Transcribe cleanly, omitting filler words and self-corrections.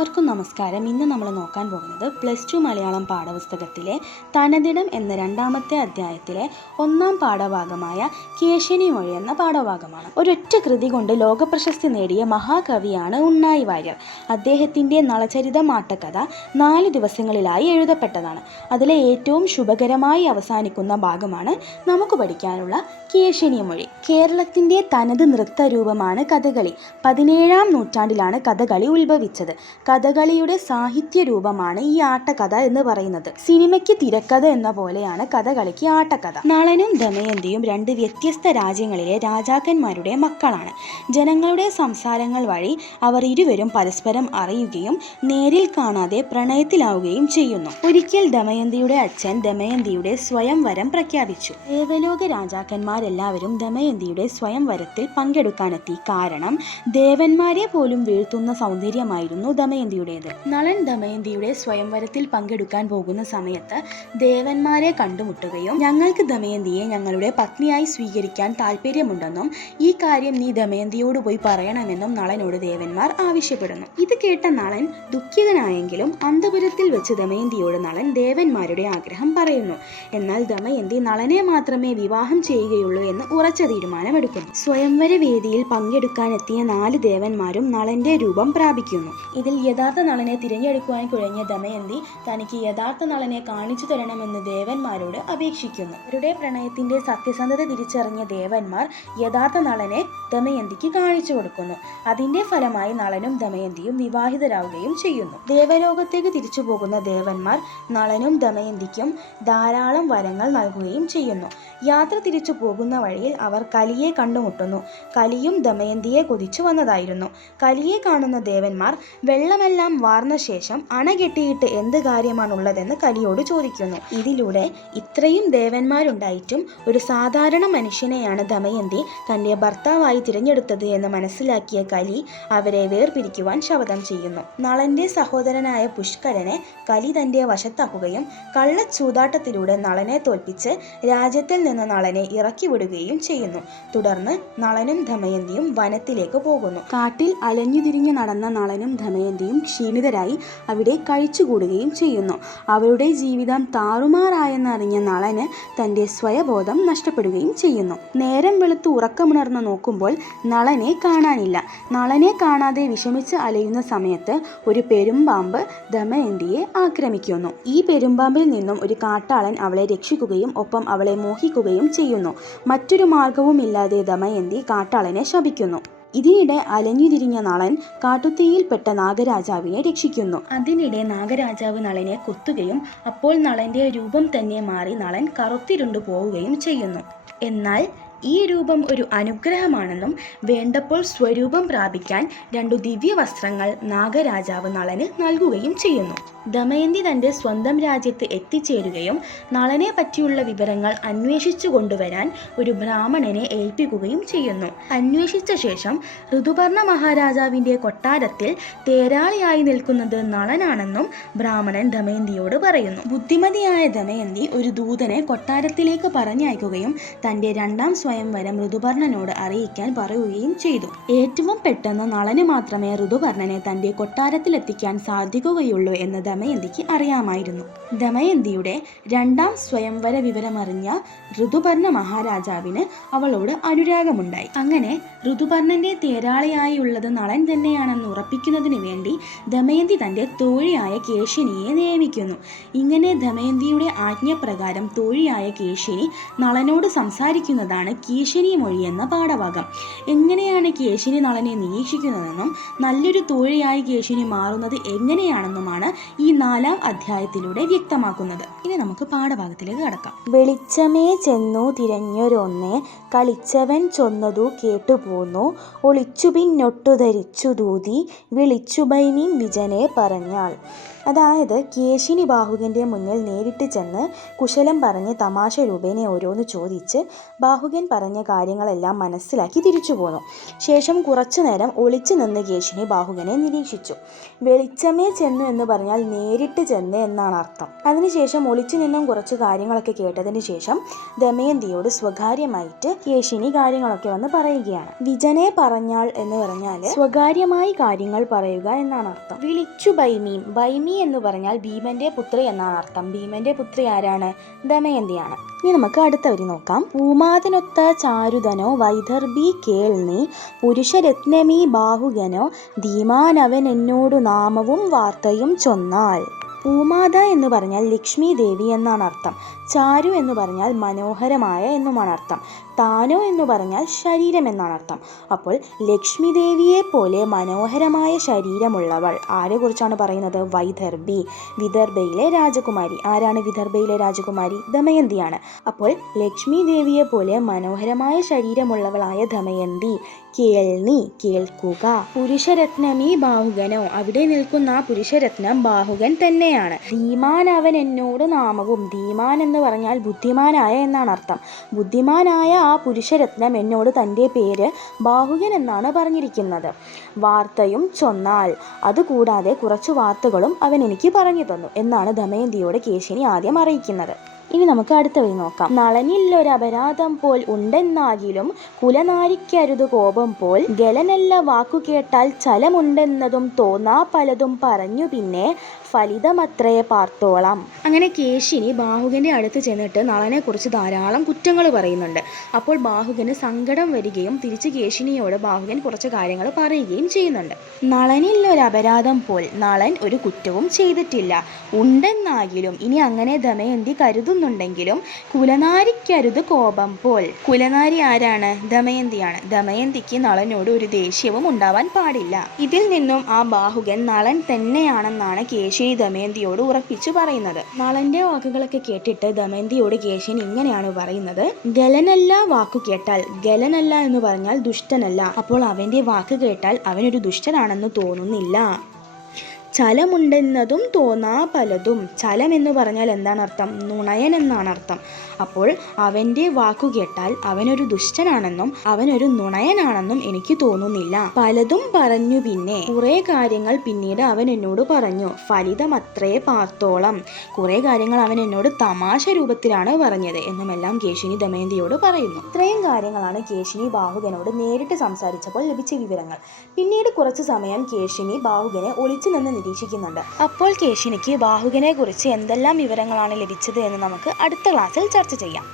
എല്ലാവർക്കും നമസ്കാരം. ഇന്ന് നമ്മൾ നോക്കാൻ പോകുന്നത് +2 മലയാളം പാഠപുസ്തകത്തിലെ തനതിടം എന്ന 2ാമത്തെ അധ്യായത്തിലെ 1ാം പാഠഭാഗമായ കേശിനി മൊഴി എന്ന പാഠഭാഗമാണ്. ഒരൊറ്റ കൃതി കൊണ്ട് ലോകപ്രശസ്തി നേടിയ മഹാകവിയാണ് ഉണ്ണായി വാര്യർ. അദ്ദേഹത്തിൻ്റെ നളചരിതം ആട്ടക്കഥ 4 ദിവസങ്ങളിലായി എഴുതപ്പെട്ടതാണ്. അതിലെ ഏറ്റവും ശുഭകരമായി അവസാനിക്കുന്ന ഭാഗമാണ് നമുക്ക് പഠിക്കാനുള്ള കേശിനി മൊഴി. കേരളത്തിൻ്റെ തനത് നൃത്തരൂപമാണ് കഥകളി. 17ാം നൂറ്റാണ്ടിലാണ് കഥകളി ഉത്ഭവിച്ചത്. കഥകളിയുടെ സാഹിത്യ രൂപമാണ് ഈ ആട്ടക്കഥ എന്ന് പറയുന്നത്. സിനിമയ്ക്ക് തിരക്കഥ എന്ന പോലെയാണ് കഥകളിക്ക് ആട്ടക്കഥ. നളനും ദമയന്തിയും 2 വ്യത്യസ്ത രാജ്യങ്ങളിലെ രാജാക്കന്മാരുടെ മക്കളാണ്. ജനങ്ങളുടെ സംസാരങ്ങൾ വഴി അവർ ഇരുവരും പരസ്പരം അറിയുകയും നേരിൽ കാണാതെ പ്രണയത്തിലാവുകയും ചെയ്യുന്നു. ഒരിക്കൽ ദമയന്തിയുടെ അച്ഛൻ ദമയന്തിയുടെ സ്വയംവരം പ്രഖ്യാപിച്ചു. ദേവലോക രാജാക്കന്മാരെല്ലാവരും ദമയന്തിയുടെ സ്വയംവരത്തിൽ പങ്കെടുക്കാനെത്തി. കാരണം ദേവന്മാരെ പോലും വീഴ്ത്തുന്ന സൗന്ദര്യമായിരുന്നു ദമയന്തിയുടേത്. നളൻ ദമയന്തിയുടെ സ്വയംവരത്തിൽ പങ്കെടുക്കാൻ പോകുന്ന സമയത്ത് ദേവന്മാരെ കണ്ടുമുട്ടുകയും ഞങ്ങൾക്ക് ദമയന്തിയെ ഞങ്ങളുടെ പത്നിയായി സ്വീകരിക്കാൻ താല്പര്യമുണ്ടെന്നും ഈ കാര്യം നീ ദമയന്തിയോട് പോയി പറയണമെന്നും നളനോട് ദേവന്മാർ ആവശ്യപ്പെടുന്നു. ഇത് കേട്ട നളൻ ദുഃഖിതനായെങ്കിലും അന്തപുരത്തിൽ വെച്ച് ദമയന്തിയോട് നളൻ ദേവന്മാരുടെ ആഗ്രഹം പറയുന്നു. എന്നാൽ ദമയന്തി നളനെ മാത്രമേ വിവാഹം ചെയ്യുകയുള്ളൂ എന്ന് ഉറച്ച തീരുമാനമെടുക്കുന്നു. സ്വയംവര വേദിയിൽ പങ്കെടുക്കാനെത്തിയ 4 ദേവന്മാരും നളന്റെ രൂപം പ്രാപിക്കുന്നു. ഇതിൽ യഥാർത്ഥ നളനെ തിരഞ്ഞെടുക്കുവാൻ കുഴഞ്ഞ ദമയന്തി തനിക്ക് യഥാർത്ഥ നളനെ കാണിച്ചു തരണമെന്ന് ദേവന്മാരോട് അപേക്ഷിക്കുന്നു. അവരുടെ പ്രണയത്തിന്റെ സത്യസന്ധത തിരിച്ചറിഞ്ഞ ദേവന്മാർ യഥാർത്ഥ നളനെ ദമയന്തിക്ക് കാണിച്ചു കൊടുക്കുന്നു. അതിന്റെ ഫലമായി നളനും ദമയന്തിയും വിവാഹിതരാവുകയും ചെയ്യുന്നു. ദേവലോകത്തേക്ക് തിരിച്ചു പോകുന്ന ദേവന്മാർ നളനും ദമയന്തിക്കും ധാരാളം വരങ്ങൾ നൽകുകയും ചെയ്യുന്നു. യാത്ര തിരിച്ചു പോകുന്ന വഴിയിൽ അവർ കലിയെ കണ്ടുമുട്ടുന്നു. കലിയും ദമയന്തിയെ കൊതിച്ചു വന്നതായിരുന്നു. കലിയെ കാണുന്ന ദേവന്മാർ വെള്ളമെല്ലാം വാർന്ന ശേഷം അണ കെട്ടിയിട്ട് എന്ത് കാര്യമാണുള്ളതെന്ന് കലിയോട് ചോദിക്കുന്നു. ഇതിലൂടെ ഇത്രയും ദേവന്മാരുണ്ടായിട്ടും ഒരു സാധാരണ മനുഷ്യനെയാണ് ദമയന്തി തൻ്റെ ഭർത്താവായി തിരഞ്ഞെടുത്തത് എന്ന് മനസ്സിലാക്കിയ കലി അവരെ വേർപിരിക്കുവാൻ ശപഥം ചെയ്യുന്നു. നളന്റെ സഹോദരനായ പുഷ്കരനെ കലി തൻ്റെ വശത്താക്കുകയും കള്ളച്ചൂതാട്ടത്തിലൂടെ നളനെ തോൽപ്പിച്ച് രാജ്യത്തിൽ നിന്ന് നളനെ ഇറക്കി വിടുകയും ചെയ്യുന്നു. തുടർന്ന് നളനും ദമയന്തിയും വനത്തിലേക്ക് പോകുന്നു. കാട്ടിൽ അലഞ്ഞുതിരിഞ്ഞു നടന്ന നളനും ദമയന്തിയും ക്ഷീണിതരായി അവിടെ കഴിച്ചുകൂടുകയും ചെയ്യുന്നു. അവരുടെ ജീവിതം താറുമാറായെന്നറിഞ്ഞ നളന് തൻ്റെ സ്വയബോധം നഷ്ടപ്പെടുകയും ചെയ്യുന്നു. നേരം വെളുത്ത് ഉറക്കമുണർന്ന് നോക്കുമ്പോൾ നളനെ കാണാനില്ല. നളനെ കാണാതെ വിഷമിച്ച് അലയുന്ന സമയത്ത് ഒരു പെരുമ്പാമ്പ് ദമയന്തിയെ ആക്രമിക്കുന്നു. ഈ പെരുമ്പാമ്പിൽ നിന്നും ഒരു കാട്ടാളൻ അവളെ രക്ഷിക്കുകയും ഒപ്പം അവളെ മോഹിക്കുകയും ചെയ്യുന്നു. മറ്റൊരു മാർഗവുമില്ലാതെ ദമയന്തി കാട്ടാളനെ ശപിക്കുന്നു. ഇതിനിടെ അലഞ്ഞുതിരിഞ്ഞ നളൻ കാട്ടുതീയിൽപ്പെട്ട നാഗരാജാവിനെ രക്ഷിക്കുന്നു. അതിനിടെ നാഗരാജാവ് നളനെ കൊത്തുകയും അപ്പോൾ നളന്റെ രൂപം തന്നെ മാറി നളൻ കറുത്തിരുണ്ടു പോവുകയും ചെയ്യുന്നു. എന്നാൽ ഈ രൂപം ഒരു അനുഗ്രഹമാണെന്നും വേണ്ടപ്പോൾ സ്വരൂപം പ്രാപിക്കാൻ 2 ദിവ്യ വസ്ത്രങ്ങൾ നാഗരാജാവ് നളന് നൽകുകയും ചെയ്യുന്നു. ദമയന്തി തൻ്റെ സ്വന്തം രാജ്യത്ത് എത്തിച്ചേരുകയും നളനെ പറ്റിയുള്ള വിവരങ്ങൾ അന്വേഷിച്ചു കൊണ്ടുവരാൻ ഒരു ബ്രാഹ്മണനെ ഏൽപ്പിക്കുകയും ചെയ്യുന്നു. അന്വേഷിച്ച ശേഷം ഋതുപർണ മഹാരാജാവിൻ്റെ കൊട്ടാരത്തിൽ തേരാളിയായി നിൽക്കുന്നത് നളനാണെന്നും ബ്രാഹ്മണൻ ദമയന്തിയോട് പറയുന്നു. ബുദ്ധിമതിയായ ദമയന്തി ഒരു ദൂതനെ കൊട്ടാരത്തിലേക്ക് പറഞ്ഞയക്കുകയും തൻ്റെ 2ാം സ്വയംവരം ഋതുപർണനോട് അറിയിക്കാൻ പറയുകയും ചെയ്തു. ഏറ്റവും പെട്ടെന്ന് നളന് മാത്രമേ ഋതുപർണനെ തൻ്റെ കൊട്ടാരത്തിലെത്തിക്കാൻ സാധിക്കുകയുള്ളൂ എന്ന് ദമയന്തിക്ക് അറിയാമായിരുന്നു. ദമയന്തിയുടെ 2ാം സ്വയംവര വിവരമറിഞ്ഞ ഋതുപർണ മഹാരാജാവിന് അവളോട് അനുരാഗമുണ്ടായി. അങ്ങനെ ഋതുപർണന്റെ തേരാളിയായി ഉള്ളത് നളൻ തന്നെയാണെന്ന് ഉറപ്പിക്കുന്നതിന് വേണ്ടി ദമയന്തി തൻ്റെ തോഴിയായ കേശിനിയെ നിയമിക്കുന്നു. ഇങ്ങനെ ദമയന്തിയുടെ ആജ്ഞപ്രകാരം തോഴിയായ കേശിനി നളനോട് സംസാരിക്കുന്നതാണ് കേശിനി മൊഴി എന്ന പാഠഭാഗം. എങ്ങനെയാണ് കേശിനി നളനെ നിരീക്ഷിക്കുന്നതെന്നും നല്ലൊരു തോഴിയായി കേശിനി മാറുന്നത് എങ്ങനെയാണെന്നുമാണ് ഈ 4ാം അധ്യായത്തിലൂടെ വ്യക്തമാക്കുന്നത്. ഇനി നമുക്ക് പാഠഭാഗത്തിലേക്ക് കടക്കാം. വെളിച്ചമേ ചെന്നു തിരഞ്ഞൊരൊന്നെ കളിച്ചവൻ ചൊന്നതു കേട്ടുപോന്നു ഒളിച്ചു പിന്നൊട്ടു ധരിച്ചു ദൂതി വിളിച്ചുബൈനിൻ വിജനെ പറഞ്ഞാൾ. അതായത് കേശിനി ബാഹുകൻ്റെ മുന്നിൽ നേരിട്ട് ചെന്ന് കുശലം പറഞ്ഞ് തമാശ രൂപേണ ഓരോന്ന് ചോദിച്ച് ബാഹുകൻ പറഞ്ഞ കാര്യങ്ങളെല്ലാം മനസ്സിലാക്കി തിരിച്ചു പോന്നു. ശേഷം കുറച്ചു നേരം ഒളിച്ചു നിന്ന് കേശിനി ബാഹുകനെ നിരീക്ഷിച്ചു. വെളിച്ചമേ ചെന്നു എന്ന് പറഞ്ഞാൽ നേരിട്ട് ചെന്ന് എന്നാണ് അർത്ഥം. അതിനുശേഷം ഒളിച്ചു നിന്നും കുറച്ച് കാര്യങ്ങളൊക്കെ കേട്ടതിന് ശേഷം ദമയന്തിയോട് സ്വകാര്യമായിട്ട് കേശിനി കാര്യങ്ങളൊക്കെ വന്ന് പറയുകയാണ്. വിജനെ പറഞ്ഞാൾ എന്ന് പറഞ്ഞാൽ സ്വകാര്യമായി കാര്യങ്ങൾ പറയുക എന്നാണ് അർത്ഥം. വിളിച്ചു ബൈമീം. ബൈമി എന്ന് പറഞ്ഞാൽ ഭീമന്റെ പുത്രി എന്നാണ് അർത്ഥം. ഭീമന്റെ പുത്രി ആരാണ്? ദമയന്തിയാണ്. ഇനി നമുക്ക് അടുത്ത വരി നോക്കാം. പൂമാതനൊത്ത ചാരുതനോ വൈദർഭി കേൾനി പുരുഷരത്നമീ ബാഹുകനോ ധീമാനവൻ എന്നോടു നാമവും വാർത്തയും ചൊന്നാൽ. പൂമാത എന്ന് പറഞ്ഞാൽ ലക്ഷ്മി ദേവി എന്നാണ് അർത്ഥം. ചാരു എന്ന് പറഞ്ഞാൽ മനോഹരമായ എന്നുമാണ് അർത്ഥം. താനോ എന്ന് പറഞ്ഞാൽ ശരീരം എന്നാണ് അർത്ഥം. അപ്പോൾ ലക്ഷ്മി ദേവിയെ പോലെ മനോഹരമായ ശരീരമുള്ളവൾ ആരെക്കുറിച്ചാണ് പറയുന്നത്? വൈദർഭി, വിദർഭയിലെ രാജകുമാരി. ആരാണ് വിദർഭയിലെ രാജകുമാരി? ദമയന്തിയാണ്. അപ്പോൾ ലക്ഷ്മി ദേവിയെ പോലെ മനോഹരമായ ശരീരമുള്ളവളായ ദമയന്തി കേൾനി കേൾക്കുക. പുരുഷരത്നമീ ബാഹുകനോ, അവിടെ നിൽക്കുന്ന ആ പുരുഷരത്നം ബാഹുകൻ തന്നെയാണ്. ധീമാൻ അവൻ എന്നോട് നാമവും. ധീമാൻ എന്ന് പറഞ്ഞാൽ ബുദ്ധിമാനായ എന്നാണ് അർത്ഥം. ബുദ്ധിമാനായ ആ പുരുഷരത്നം എന്നോട് തൻ്റെ പേര് ബാഹുകൻ എന്നാണ് പറഞ്ഞിരിക്കുന്നത്. വാർത്തയും ചൊന്നാൽ, അതുകൂടാതെ കുറച്ചു വാർത്തകളും അവൻ എനിക്ക് പറഞ്ഞു തന്നു എന്നാണ് ദമയന്തിയോട് കേശിനി ആദ്യം അറിയിക്കുന്നത്. ഇനി നമുക്ക് അടുത്ത വഴി നോക്കാം. നളനില്ലൊരപരാധം പോൽ ഉണ്ടെന്നാകിലും കുലനാരിക്കരുത് കോപം പോൽ ഗലനല്ല വാക്കു കേട്ടാൽ ചലമുണ്ടെന്നതും തോന്നാ പലതും പറഞ്ഞു പിന്നെ ഫലിതമത്രേ പാർത്തോളം. അങ്ങനെ കേശിനി ബാഹുകന്റെ അടുത്ത് ചെന്നിട്ട് നളനെക്കുറിച്ച് ധാരാളം കുറ്റങ്ങൾ പറയുന്നുണ്ട്. അപ്പോൾ ബാഹുകന് സങ്കടം വരികയും തിരിച്ച് കേശിനിയോട് ബാഹുകൻ കുറച്ച് കാര്യങ്ങൾ പറയുകയും ചെയ്യുന്നുണ്ട്. നളനില്ലൊരപരാധം പോൽ, നളൻ ഒരു കുറ്റവും ചെയ്തിട്ടില്ല. ഉണ്ടെന്നാകിലും, ഇനി അങ്ങനെ ദമയന്തി കരുതുന്നുണ്ടെങ്കിലും കുലനാരിക്കരുത് കോപം പോൽ. കുലനാരി ആരാണ്? ദമയന്തിയാണ്. ദമയന്തിക്ക് നളനോട് ഒരു ദേഷ്യവും ഉണ്ടാവാൻ പാടില്ല. ഇതിൽ നിന്നും ആ ബാഹുകൻ നളൻ തന്നെയാണെന്നാണ് കേശിനി ദമയന്തിയോട് ഉറപ്പിച്ചു പറയുന്നത്. നളന്റെ വാക്കുകളൊക്കെ കേട്ടിട്ട് ദമയന്തിയോട് കേശിനി ഇങ്ങനെയാണ് പറയുന്നത്. ഗലനല്ല വാക്കു കേട്ടാൽ, ഗലനല്ല എന്ന് പറഞ്ഞാൽ ദുഷ്ടനല്ല. അപ്പോൾ അവന്റെ വാക്ക് കേട്ടാൽ അവനൊരു ദുഷ്ടനാണെന്ന് തോന്നുന്നില്ല. ചലമുണ്ടെന്നതും തോന്നാ പലതും. ചലം എന്ന് പറഞ്ഞാൽ എന്താണ് അർത്ഥം? നുണയൻ എന്നാണ് അർത്ഥം. അപ്പോൾ അവൻ്റെ വാക്കു കേട്ടാൽ അവനൊരു ദുഷ്ടനാണെന്നും അവനൊരു നുണയനാണെന്നും എനിക്ക് തോന്നുന്നില്ല. പലതും പറഞ്ഞു പിന്നെ, കുറേ കാര്യങ്ങൾ പിന്നീട് അവൻ എന്നോട് പറഞ്ഞു. ഫലിതമത്രേ പാർത്തോളം, കുറേ കാര്യങ്ങൾ അവൻ എന്നോട് തമാശ രൂപത്തിലാണ് പറഞ്ഞത് എന്നുമെല്ലാം കേശിനി ദമയന്തിയോട് പറയുന്നു. ഇത്രയും കാര്യങ്ങളാണ് കേശിനി ബാഹുകനോട് നേരിട്ട് സംസാരിച്ചപ്പോൾ ലഭിച്ച വിവരങ്ങൾ. പിന്നീട് കുറച്ചു സമയം കേശിനി ബാഹുകനെ ഒളിച്ചു നിന്ന് നിരീക്ഷിക്കുന്നുണ്ട്. അപ്പോൾ കേശിനിക്ക് ബാഹുകനെ കുറിച്ച് എന്തെല്ലാം വിവരങ്ങളാണ് ലഭിച്ചത് എന്ന് നമുക്ക് അടുത്ത ക്ലാസ്സിൽ ചർച്ച ചെയ്യാം.